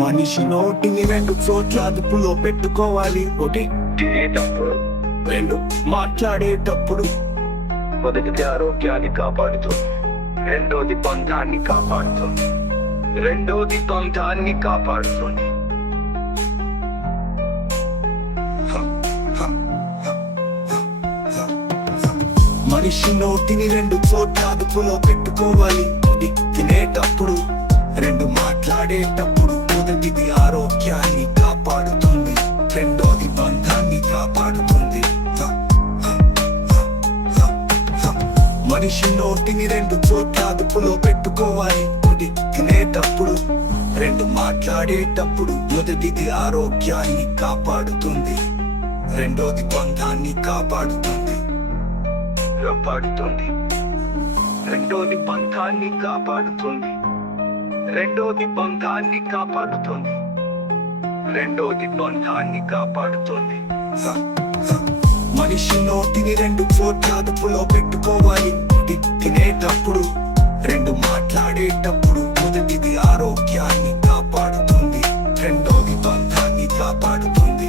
మనిషి నోటిని రెండు చోట్ల అదుపులో పెట్టుకోవాలి. ఒకటి తినేటప్పుడు, రెండు మాట్లాడేటప్పుడు. మొదటిది ఆరోగ్యాన్ని కాపాడుతుంది, రెండోది బంధాన్ని కాపాడుతుంది. మనిషి నోటిని రెండు చోట్ల అదుపులో పెట్టుకోవాలి. ఒకటి తినేటప్పుడు, రెండు మాట్లాడేటప్పుడు. మొదటిది ఆరోగ్యాన్ని కాపాడుతుంది, రెండోది బంధాన్ని కాపాడుతుంది. మనిషి నోటిని రెండు చోట్ల అదుపులో పెట్టుకోవాలి. ఒకటి తినేటప్పుడు, రెండు మాట్లాడేటప్పుడు. మొదటిది ఆరోగ్యాన్ని కాపాడుతుంది, రెండోది బంధాన్ని కాపాడుతుంది. రెండోది బంధాన్ని కాపాడుతుంది. మనిషి నోటిని రెండు చోట్ల అదుపులో పెట్టుకోవాలి. ఒకటి తినేటప్పుడు, రెండు మాట్లాడేటప్పుడు. మొదటిది ఆరోగ్యాన్ని కాపాడుతుంది, రెండోది బంధాన్ని కాపాడుతుంది.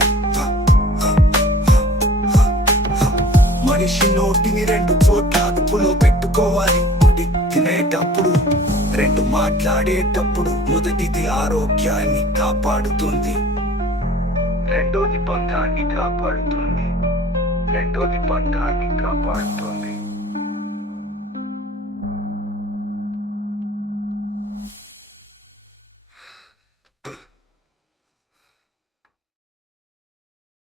మనిషి నోటిని రెండు చోట్ల అదుపులో పెట్టుకోవాలి. ఒకటి తినేటప్పుడు, రెండు మాట్లాడేటప్పుడు. మొదటిది ఆరోగ్యాన్ని కాపాడుతుంది, రెండోది బంధాన్ని కాపాడుతుంది.